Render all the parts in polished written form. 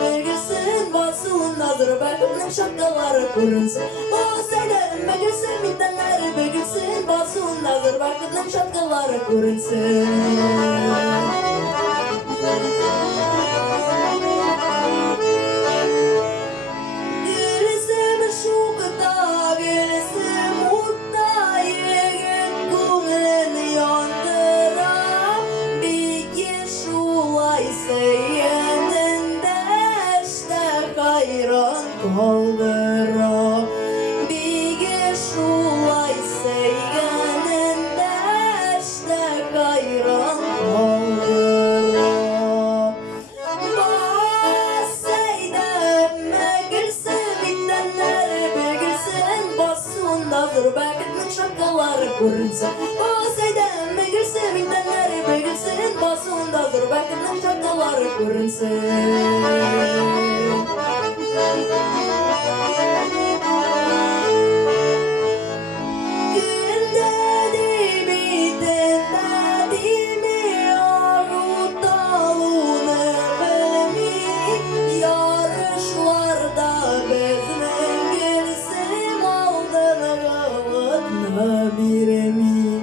bilgilsin basındadır Bakımın şapkaları kırınsın O seyden bilgilsin bitenleri bilgilsin basındadır Bakımın şapkaları kırınsın Kaldıra bir şulay seygeninde işte gayran kaldıra Baseyden megilsin bitenler bilgilsin basındadır Bakıtın şapkaları kırınsın Baseyden megilsin bitenler bilgilsin basındadır Bakıtın şapkaları kırınsın Yarışlarda bezinin gelsin aldığını kalıkna bir mi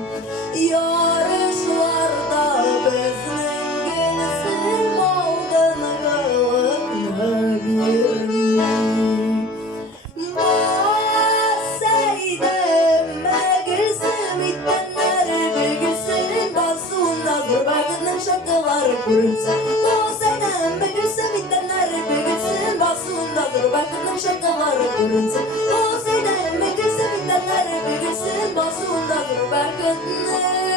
Baseyden megilsin bitenleri bilgilsin basındadır Bakının şapkaları kırınsın Baseyden megilsin bitenleri bilgilsin basındadır Bakının şapkaları kırınsın Baseyden megilsin bitenleri bilgilsin basındadır Bakının